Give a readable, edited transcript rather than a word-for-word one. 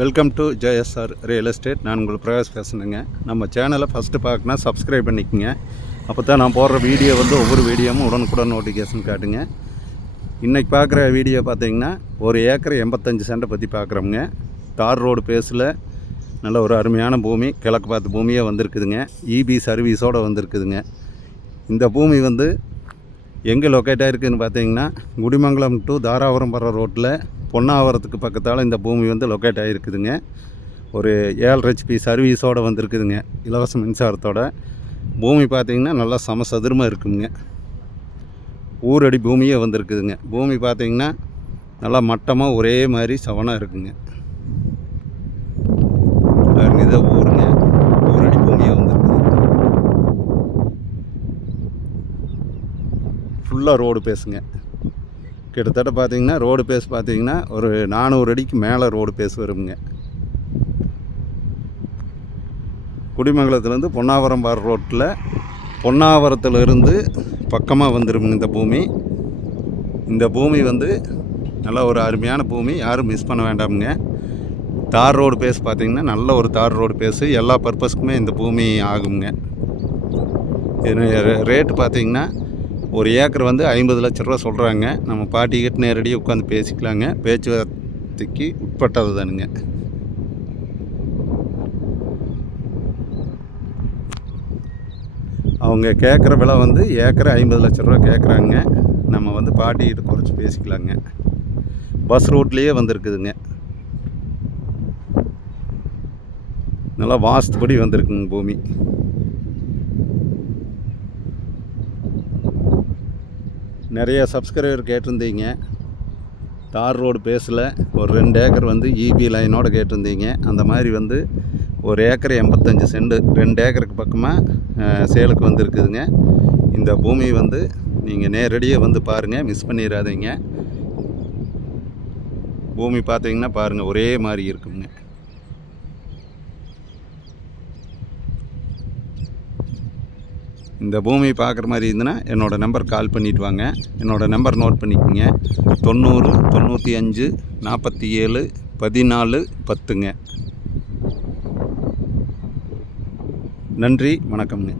Welcome to JSR real estate. நான் உங்களுக்கு பிரகாஷ் பேசுகிறேங்க. நம்ம சேனலை ஃபஸ்ட்டு பார்க்கணுன்னா சப்ஸ்கிரைப் பண்ணிக்கோங்க. அப்போ தான் நான் போடுற வீடியோ ஒவ்வொரு வீடியோவும் உடனுக்குடன் நோட்டிஃபிகேஷன் காட்டுங்க. இன்றைக்கி பார்க்குற வீடியோ பார்த்திங்கன்னா 1 ஏக்கர் 85 சென்ட்டை பற்றி பார்க்குறோமுங்க. தார் ரோடு பேஸில் நல்ல ஒரு அருமையான பூமி, கிழக்கு பார்த்து பூமியே வந்திருக்குதுங்க. இபி சர்வீஸோடு வந்திருக்குதுங்க. இந்த பூமி எங்கே லொக்கேட் ஆகிருக்குதுன்னு பார்த்தீங்கன்னா, குடிமங்கலம் டு தாராபுரம் போகிற ரோட்டில் பொன்னாவரத்துக்கு பக்கத்தால் இந்த பூமி லொக்கேட் ஆகிருக்குதுங்க. ஒரு 7.5 HP சர்வீஸோடு வந்திருக்குதுங்க, இலவச மின்சாரத்தோட. பூமி பார்த்திங்கன்னா நல்லா சமசதுரமாக இருக்குங்க. ஊரடி பூமியே வந்திருக்குதுங்க. பூமி பார்த்திங்கன்னா நல்லா மட்டமாக ஒரே மாதிரி சவனாக இருக்குங்க. இதை ஊருங்க, ஊரடி பூமியே வந்திருக்குது. ஃபுல்லாக ரோடு பேசுங்க. கிட்டத்தட்ட பார்த்திங்கன்னா ரோடு பேஸ் பார்த்திங்கன்னா ஒரு 400 அடிக்கு மேலே ரோடு பேஸ் வருங்க. குடிமங்கலத்துலேருந்து பொன்னாவரம் பார் ரோட்டில் பொன்னாவரத்துலேருந்து பக்கமாக வந்துருங்க இந்த பூமி. இந்த பூமி நல்லா ஒரு அருமையான பூமி, யாரும் மிஸ் பண்ண வேண்டாமுங்க. தார் ரோடு பேஸ் பார்த்திங்கன்னா நல்ல ஒரு தார் ரோடு பேஸு, எல்லா பர்பஸ்க்குமே இந்த பூமி ஆகுங்க. ரேட்டு பார்த்திங்கன்னா ஒரு ஏக்கர் 50 லட்ச ரூபா சொல்கிறாங்க. நம்ம பாட்டிக்கிட்ட நேரடியாக உட்காந்து பேசிக்கலாங்க. பேச்சுவார்த்தைக்கு உட்பட்டது தானுங்க. அவங்க கேட்குற விலை ஏக்கர் 50 லட்ச ரூபா கேட்குறாங்க. நம்ம பாட்டிக்கிட்ட குறைச்சி பேசிக்கலாங்க. பஸ் ரோட்லேயே வந்திருக்குதுங்க. நல்லா வாஸ்துபடி வந்திருக்குங்க பூமி. நிறைய சப்ஸ்கிரைபர் கேட்டிருந்தீங்க. தார் ரோடு பேஸில் ஒரு 2 ஏக்கர் இபி லைனோடு கேட்டிருந்தீங்க. அந்த மாதிரி 1 ஏக்கர் 85 சென்ட் 2 ஏக்கருக்கு பக்கமாக சேலுக்கு வந்திருக்குதுங்க. இந்த பூமி நீங்கள் நேரடியாக பாருங்கள், மிஸ் பண்ணிடாதீங்க. பூமி பார்த்தீங்கன்னா பாருங்கள், ஒரே மாதிரி இருக்குங்க. இந்த பூமி பார்க்குற மாதிரி இருந்துன்னா என்னோடய நம்பர் கால் பண்ணிவிட்டு வாங்க. என்னோடய நம்பர் நோட் பண்ணிக்கோங்க. 90 95 47 14 10ங்க. நன்றி, வணக்கம்ங்க.